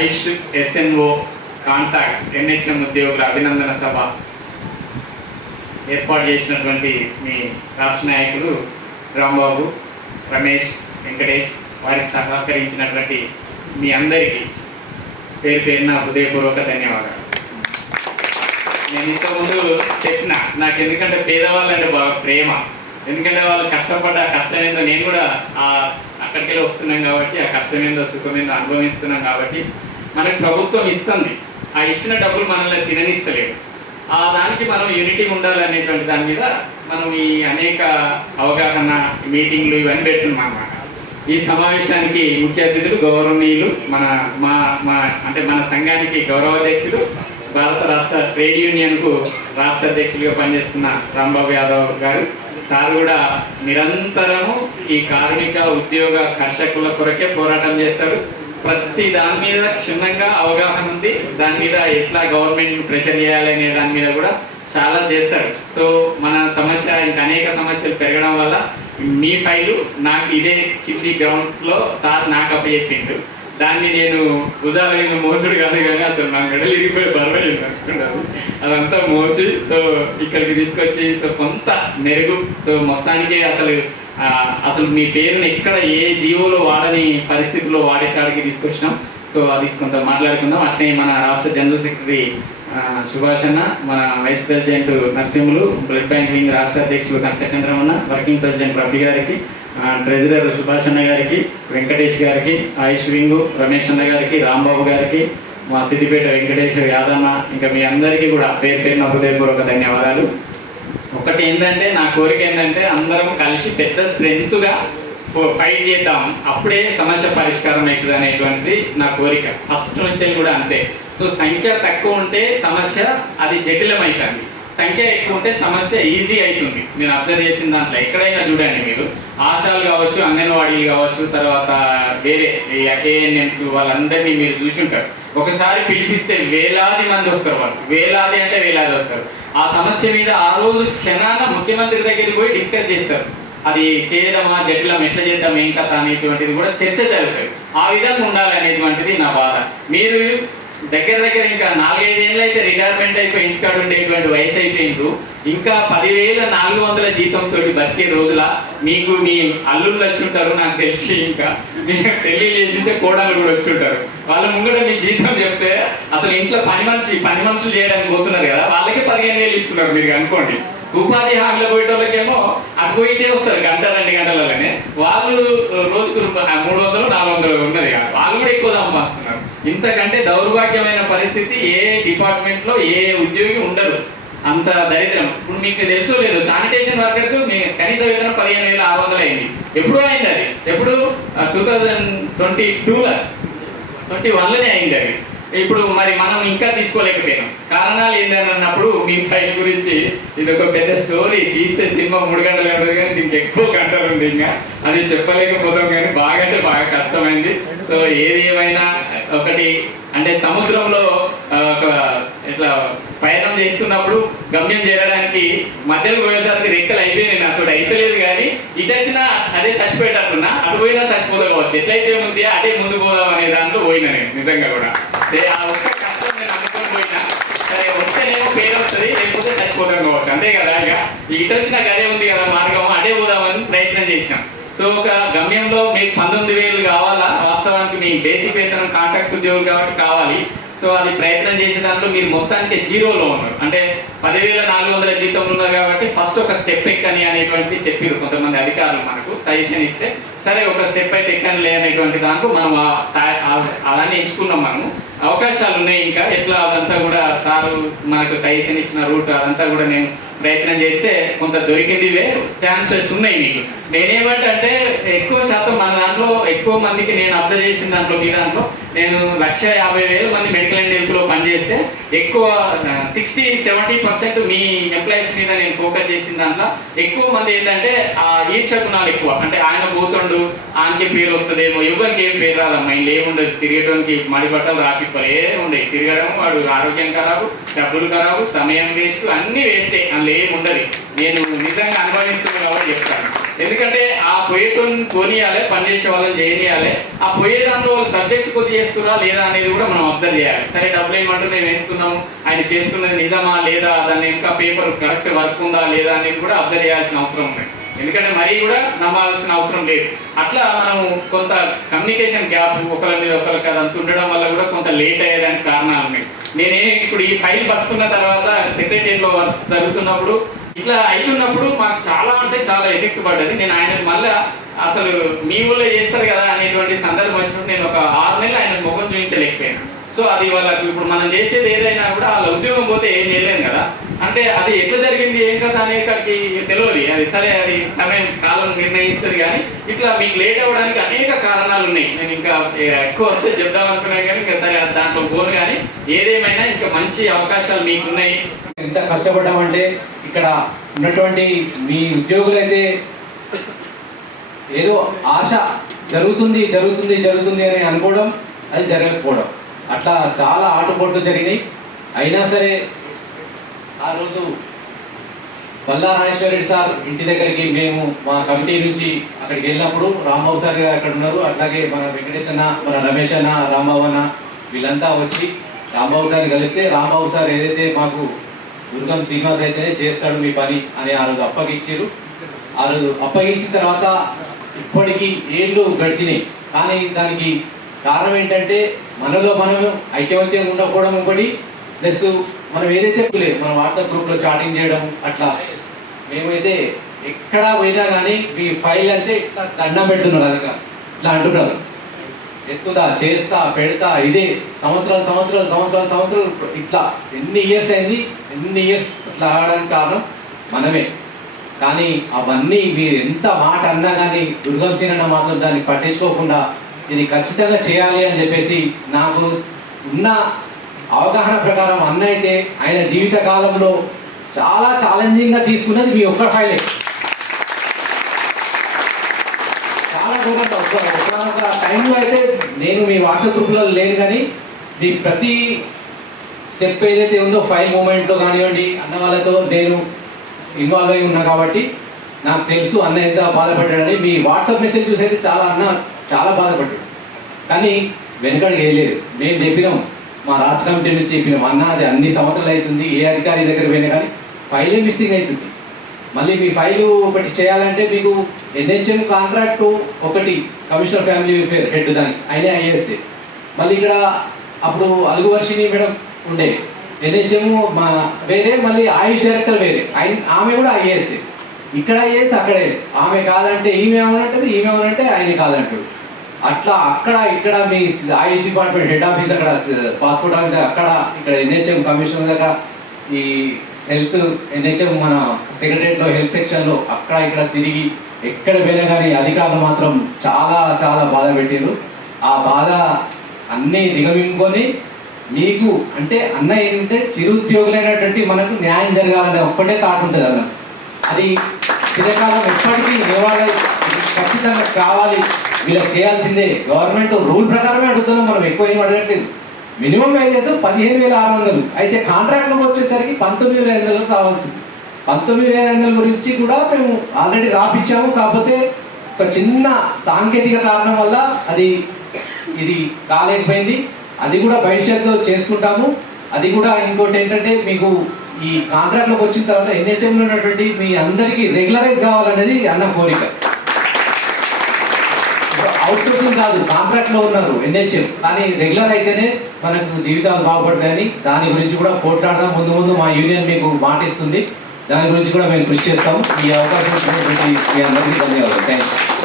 ఆయుష్ SNO contact NHM ఉద్యోగుల అభినందన సభ ఏర్పాటు చేసినటువంటి మీ రాష్ట్ర నాయకులు రాంబాబు, రమేష్, వెంకటేష్, వారికి సహకరించినటువంటి మీ అందరికీ పేరు పేరున హృదయపూర్వక ధన్యవాదాలు. నేను ఇంతకుముందు చెప్పిన, నాకు ఎందుకంటే పేదవాళ్ళంటే బాగా ప్రేమ. ఎందుకంటే వాళ్ళు కష్టపడ్డ కష్టం ఏందో నేను కూడా అక్కడికి వస్తున్నాం కాబట్టి ఆ కష్టం ఏందో సుఖం ఏందో అనుభవిస్తున్నాం కాబట్టి మనకి ప్రభుత్వం ఇస్తుంది. ఆ ఇచ్చిన డబ్బులు మనల్ని తిననిస్తలేదు. దానికి మనం యూనిటీ ఉండాలనేటువంటి దాని మీద మనం ఈ అనేక అవగాహన మీటింగ్లు ఇవన్నీ పెడుతున్నాం అన్నమాట. ఈ సమావేశానికి ముఖ్య అతిథులు గౌరవనీయులు మన సంఘానికి గౌరవాధ్యక్షులు, భారత రాష్ట్ర ట్రేడ్ యూనియన్కు రాష్ట్ర అధ్యక్షులుగా పనిచేస్తున్న రాంబాబు యాదవ్ గారు. సార్ కూడా నిరంతరము ఈ కార్మిక ఉద్యోగ కర్షకుల కొరకే పోరాటం చేస్తాడు. ప్రతి దాని మీద క్షుణ్ణంగా అవగాహన ఉంది. దాని మీద ఎట్లా గవర్నమెంట్ ప్రెషర్ చేయాలనే దాని మీద కూడా చాలా చేస్తాడు. సో మన సమస్య ఇంకా అనేక సమస్యలు పెరగడం వల్ల మీ ఫైలు నాకు ఇదే కింది గ్రౌండ్లో సార్ నాకు అప్పచెప్పిండు. దాన్ని నేను భుజాల మీద మోసుడు కాదు కానీ అసలు నా మెడలు ఇరిగిపోయి బరువైంది అనుకుంటాను. అదంతా మోసి సో ఇక్కడికి తీసుకొచ్చి సో కొంత మెరుగు. సో మొత్తానికి అసలు మీ పేరుని ఎక్కడ ఏ జీవోలో వాడని పరిస్థితుల్లో వాడేకాడికి తీసుకొచ్చినాం. సో అది కొంత మాట్లాడుకుందాం. అట్నే మన రాష్ట్ర జనరల్ సెక్రటరీ సుభాష్ అన్న, మన vice president Narasimhulu, blood bank wing రాష్ట్ర అధ్యక్షులు కనకచంద్రమన్న, వర్కింగ్ ప్రెసిడెంట్ రఫీ గారికి, ట్రెజరర్ సుభాష్ అన్న గారికి, వెంకటేష్ గారికి, ఆయుష్ వింగు రమేష్ అన్న గారికి, రాంబాబు గారికి, మా సిద్దిపేట వెంకటేష్ యాదన్న, ఇంకా మీ అందరికీ కూడా పేరు పేరున హృదయపూర్వక ధన్యవాదాలు. ఒకటి ఏంటంటే, నా కోరిక ఏంటంటే అందరం కలిసి పెద్ద స్ట్రెంగ్త్గా ఫైట్ చేద్దాం, అప్పుడే సమస్య పరిష్కారం అవుతుంది అనేటువంటిది నా కోరిక. ఫస్ట్ నుంచి కూడా అంతే. సో సంఖ్య తక్కువ ఉంటే సమస్య అది జటిలమవుతుంది, సంఖ్య ఎక్కువ ఉంటే సమస్య ఈజీ అవుతుంది. నేను అబ్జర్వ్ చేసిన దాంట్లో ఎక్కడైనా చూడండి, మీరు ఆశాలు కావచ్చు, అంగన్వాడీలు కావచ్చు, తర్వాత వేరే ఏఎన్ఎంస్ వాళ్ళందరినీ మీరు చూసుంటారు. ఒకసారి పిలిపిస్తే వేలాది మంది వస్తారు. వాళ్ళు వేలాది అంటే వేలాది వస్తారు. ఆ సమస్య మీద ఆ రోజు క్షణాన ముఖ్యమంత్రి దగ్గరికి పోయి డిస్కస్ చేస్తారు. అది చేయడమా, జటిలం ఎట్లా చేద్దాం, ఏం కథ అనేటువంటిది కూడా చర్చ జరుగుతుంది. ఆ విధంగా ఉండాలి అనేటువంటిది నా బాధ. మీరు దగ్గర ఇంకా 4-5 ఏళ్ళు అయితే రిటైర్మెంట్ అయిపోయి ఇంటికాడ ఉండేటువంటి వయసు అయిపోయింది. ఇంకా 10,400 జీతంతో బతికే రోజుల మీకు మీ అల్లుళ్ళు వచ్చి ఉంటారు నాకు తెలిసి. ఇంకా మీరు పెళ్లి చేసింటే కోడలు కూడా వచ్చి ఉంటారు. వాళ్ళ ముంగట మీ జీతం చెప్తే అసలు ఇంట్లో పని మనుషులు చేయడానికి పోతున్నారు కదా, వాళ్ళకి 15,000 ఇస్తున్నారు. మీరు అనుకోండి, ఉపాధి హామీలో పోయేటోళ్ళకేమో అటు పోయితే వస్తారు 1-2 గంటలలోనే. వాళ్ళు రోజుకు 300-400 ఉన్నది కాదు, వాళ్ళు కూడా ఎక్కువ సంపాదిస్తున్నారు. ఇంతకంటే దౌర్భాగ్యమైన పరిస్థితి ఏ డిపార్ట్మెంట్లో ఏ ఉద్యోగి ఉండరు. అంత దరిద్రం. ఇప్పుడు మీకు తెలుసో లేదు, శానిటేషన్ వర్కర్కు కనీస వేతనం 15,600 అయింది. ఎప్పుడూ అయింది అది. ఎప్పుడు 2022లో 21లోనే అయింది అది. ఇప్పుడు మరి మనం ఇంకా తీసుకోలేకపోయినాం. కారణాలు ఏంటని అన్నప్పుడు మీ ఫైల్ గురించి ఇది ఒక పెద్ద స్టోరీ. తీస్తే సినిమా 3 గంటలు ఉంటుంది కానీ దీనికి ఎక్కువ గంటలు ఉంది. ఇంకా అది చెప్పలేకపోతాం కానీ బాగా అంటే బాగా కష్టమైంది. సో ఏది ఏమైనా ఒకటి అంటే సముద్రంలో ఇట్లా ప్రయాణం చేస్తున్నప్పుడు గమ్యం చేరడానికి మధ్యలో పోయేసరికి రెక్కలు అయిపోయినాయి. నాతో అయిపోలేదు కానీ ఇటు వచ్చినా అదే చచ్చిపోయేటట్టున్నా, అటు పోయినా చచ్చిపోతా కావచ్చు. ఎట్లయితే ఉంది అదే ముందు పోదాం అనే దాంట్లో పోయినా నేను నిజంగా కూడా. ఆ ఒక్క కష్టం నేను అనుకొని పోయినా, సరే వస్తేనేమో పేరు వస్తుంది, లేకపోతే చచ్చిపోతాం కావచ్చు, అంతే కదా. ఇక ఇటు వచ్చిన గదే ఉంది కదా మార్గం, అదే పోదామని ప్రయత్నం చేసినాం. సో ఒక గమ్యంలో మీకు 19,000 కావాలా, వాస్తవానికి మీ బేసిక్ వేతనం కాంట్రాక్ట్ ఉద్యోగులు కాబట్టి కావాలి. సో అది ప్రయత్నం చేసే దాంట్లో మీరు మొత్తానికి జీరోలో ఉన్నారు. అంటే 10,400 జీతంలో ఉన్నారు కాబట్టి ఫస్ట్ ఒక స్టెప్ ఎక్కని అనేటువంటిది చెప్పారు కొంతమంది అధికారులు. మనకు సజెషన్ ఇస్తే సరే ఒక స్టెప్ అయితే ఎక్కనిలే అనేటువంటి దాంట్లో మనం అలానే ఎంచుకున్నాం. మనము అవకాశాలు ఉన్నాయి ఇంకా ఎట్లా, అదంతా కూడా సారు మనకు సజెషన్ ఇచ్చిన రూట్ అదంతా కూడా నేను ప్రయత్నం చేస్తే కొంత దొరికింది. ఛాన్సెస్ ఉన్నాయి మీకు. నేనేమంటే ఎక్కువ శాతం మన దాంట్లో ఎక్కువ మందికి నేను అబ్జర్వ్ చేసిన దాంట్లో మీ దాంట్లో నేను 150,000 మంది మెడికల్ అండ్ హెల్త్లో పనిచేస్తే ఎక్కువ 60-70% మీ ఎంప్లాయీస్ మీద నేను ఫోకస్ చేసిన దాంట్లో ఎక్కువ మంది ఏంటంటే ఆ ఈర్ష్య గుణాలు ఎక్కువ. అంటే ఆయన పోతుండు, ఆయనకి పేరు వస్తుందేమో, ఎవరికి ఏం పేరు రాదమ్మా, ఇంట్లో ఏముండదు, తిరిగేటానికి మడి బట్టలు రాసిప్పలే ఉండేవి. తిరగడం, వాడు ఆరోగ్యం ఖరాబు, డబ్బులు ఖరాబు, సమయం వేస్ట్, అన్నీ వేస్టే. అందులో అందులో ఏముండదు. నేను నిజంగా అనుభవిస్తున్నాను కాబట్టి చెప్తాను. ఎందుకంటే ఆ పొయ్యితో పోనీయాలి, పనిచేసే వాళ్ళని చేయనియాలి. ఆ పొయ్యే దాంట్లో వాళ్ళు సబ్జెక్ట్ కొద్ది చేస్తున్నా లేదా అనేది కూడా మనం అబ్జర్వ్ చేయాలి. సరే డబ్బులు ఏమంటే మేము వేస్తున్నాము, ఆయన చేస్తున్నది నిజమా లేదా, దాన్ని ఇంకా పేపర్ కరెక్ట్ వర్క్ ఉందా లేదా అనేది కూడా అబ్జర్వ్ చేయాల్సిన అవసరం ఉంది. ఎందుకంటే మరీ కూడా నమ్మాల్సిన అవసరం లేదు. అట్లా మనం కొంత కమ్యూనికేషన్ గ్యాప్ ఒకరి మీద ఒకరికి అదంతా ఉండడం వల్ల కూడా కొంత లేట్ అయ్యేదానికి కారణాలు ఉన్నాయి. నేనే ఇప్పుడు ఈ ఫైల్ పట్టుకున్న తర్వాత సెక్రటరీలో వర్క్ జరుగుతున్నప్పుడు ఇట్లా అవుతున్నప్పుడు మాకు చాలా అంటే చాలా ఎఫెక్ట్ పడ్డది. నేను ఆయన మళ్ళీ అసలు మీ ఊళ్ళో చేస్తారు కదా అనేటువంటి సందర్భం వచ్చినప్పుడు నేను ఒక 6 నెలలు ఆయన ముఖం చూపించలేకపోయాను. సో అది వాళ్ళకు ఇప్పుడు మనం చేసేది ఏదైనా కూడా వాళ్ళ ఉద్యోగం పోతే ఏం చేయలేము కదా. అంటే అది ఎట్లా జరిగింది ఏం కదా అనేకడికి తెలియదు. అది సరే, అది సమయం కాలం నిర్ణయిస్తుంది. కానీ ఇట్లా మీకు లేట్ అవ్వడానికి అనేక కారణాలు ఉన్నాయి. నేను ఇంకా ఎక్కువ వస్తే చెప్దాం అనుకున్నాను కానీ ఇంకా సరే దాంట్లో పోను. కానీ ఏదేమైనా ఇంకా మంచి అవకాశాలు మీకున్నాయి. ఎంత కష్టపడ్డామంటే ఇక్కడ ఉన్నటువంటి మీ ఉద్యోగులైతే ఏదో ఆశ జరుగుతుంది జరుగుతుంది జరుగుతుంది అని అనుకోవడం, అది జరగకపోవడం, అట్లా చాలా ఆటుపోట్లు జరిగినాయి. అయినా సరే ఆ రోజు బల్లా రాజేశ్వరరెడ్డి సార్ ఇంటి దగ్గరికి మేము మా కమిటీ నుంచి అక్కడికి వెళ్ళినప్పుడు రాంబాబు సార్ అక్కడ ఉన్నారు. అట్లాగే మన వెంకటేష్ అన్న, మన రమేష్ అన్న, రాంబాబు అన్న వీళ్ళంతా వచ్చి రాంబాబు సార్ని కలిస్తే రాంబాబు సార్ ఏదైతే మాకు దుర్గం శ్రీనివాస్ అయితేనే చేస్తాడు మీ పని అని ఆ రోజు అప్పగించారు. ఆ రోజు అప్పగించిన తర్వాత ఇప్పటికీ ఏళ్ళు గడిచినాయి. కానీ దానికి కారణం ఏంటంటే మనలో మనము ఐక్యమత్యంగా ఉండకపోవడం ఒకటి, ప్లస్ మనం ఏదైతే మన వాట్సాప్ గ్రూప్లో చాటింగ్ చేయడం, అట్లా మేమైతే ఎక్కడా పోయినా కానీ మీ ఫైల్ అంటే ఇట్లా దండం పెడుతున్నారు. అది ఇట్లా అంటున్నారు, ఎక్కుదా చేస్తా పెడతా, ఇదే సంవత్సరాలు సంవత్సరాలు సంవత్సరాలు సంవత్సరాలు ఇట్లా ఎన్ని ఇయర్స్ అయింది. ఎన్ని ఇయర్స్ ఇట్లా ఆడడానికి కారణం మనమే. కానీ అవన్నీ మీరు ఎంత మాట అన్నా కానీ దుర్గం సీనన్న మాత్రం దాన్ని పట్టించుకోకుండా ఇది ఖచ్చితంగా చేయాలి అని చెప్పేసి నాకు ఉన్న అవగాహన ప్రకారం అన్న అయితే ఆయన జీవిత కాలంలో చాలా ఛాలెంజింగ్గా తీసుకున్నది మీ ఒక్క ఫైలే. చాలా దూరంగా ఒక టైంలో అయితే నేను మీ వాట్సాప్ గ్రూప్లో లేను, కానీ మీ ప్రతి స్టెప్ ఏదైతే ఉందో ఫైల్ మూమెంట్లో కానివ్వండి అన్న వాళ్ళతో నేను ఇన్వాల్వ్ అయి ఉన్నా కాబట్టి నాకు తెలుసు అన్న ఎంత బాధపడ్డాడని. మీ వాట్సాప్ మెసేజ్ చూసి అయితే చాలా బాధపడ్డాడు. కానీ వెనకడికి వేయలేదు. మేము చెప్పినాం, మా రాష్ట్ర కమిటీ నుంచి చెప్పినాం, అన్న అది అన్ని సంవత్సరాలు అవుతుంది, ఏ అధికారి దగ్గర పోయినా కానీ ఫైలే మిస్సింగ్ అవుతుంది. మళ్ళీ మీ ఫైలు ఒకటి చేయాలంటే మీకు NHM కాంట్రాక్టు ఒకటి కమిషనర్ ఫ్యామిలీ వెల్ఫేర్ హెడ్ దానికి ఆయన IAS. మళ్ళీ ఇక్కడ అప్పుడు అలుగువర్షిని మేడం ఉండే NHM మా వేరే, మళ్ళీ ఆయుష్ డైరెక్టర్ వేరే, ఆమె కూడా IAS. ఇక్కడ IAS అక్కడ IAS. ఆమె కాదంటే ఈమె అవునంటది, ఈమె అవునంటే ఆయన కాదంటాడు. అట్లా అక్కడ ఇక్కడ మీ ఆయుష్ డిపార్ట్మెంట్ హెడ్ ఆఫీస్ అక్కడ పాస్పోర్ట్ ఆఫీస్ అక్కడ, ఇక్కడ NHM కమిషనర్ దగ్గర, ఈ హెల్త్ NHM మన సెక్రటరియట్లో హెల్త్ సెక్షన్లో అక్కడ ఇక్కడ తిరిగి ఎక్కడ వెళ్ళా కానీ అధికారులు మాత్రం చాలా చాలా బాధ పెట్టారు. ఆ బాధ అన్నీ దిగమింగుకొని మీకు అంటే అన్న ఏంటంటే చిరుద్యోగులైనటువంటి మనకు న్యాయం జరగాలనే ఒక్కటే థాట్ ఉంటుంది అన్న. అది చిరకాలం ఎప్పటికీ నివాళ ఖచ్చితంగా కావాలి, వీళ్ళకి చేయాల్సిందే. గవర్నమెంట్ రూల్ ప్రకారమే అడుగుతున్నాం, మనం ఎక్కువ ఏం అడగట్లేదు. మినిమం వేజెస్ 15,600, అయితే కాంట్రాక్ట్లోకి వచ్చేసరికి 19,500 రావాల్సింది. 19,500 గురించి కూడా మేము ఆల్రెడీ రాపిచ్చాము. కాకపోతే ఒక చిన్న సాంకేతిక కారణం వల్ల ఇది కాలేకపోయింది. అది కూడా భవిష్యత్తులో చేసుకుంటాము. అది కూడా ఇంకోటి ఏంటంటే మీకు ఈ కాంట్రాక్ట్లోకి వచ్చిన తర్వాత NHMలో ఉన్నటువంటి మీ అందరికీ రెగ్యులరైజ్ కావాలనేది అన్న కోరిక. అవుట్ సోర్సింగ్ కాదు, కాంట్రాక్ట్లో ఉన్నారు NHM, కానీ రెగ్యులర్ అయితేనే మనకు జీవితాలు బాగుపడతాయని దాని గురించి కూడా పోట్లాడదాం. ముందు మా యూనియన్ మీకు మాటిస్తుంది, దాని గురించి కూడా మేము కృషి చేస్తాము. ఈ అవకాశం మీ అందరికీ ధన్యవాదాలు. Thank you.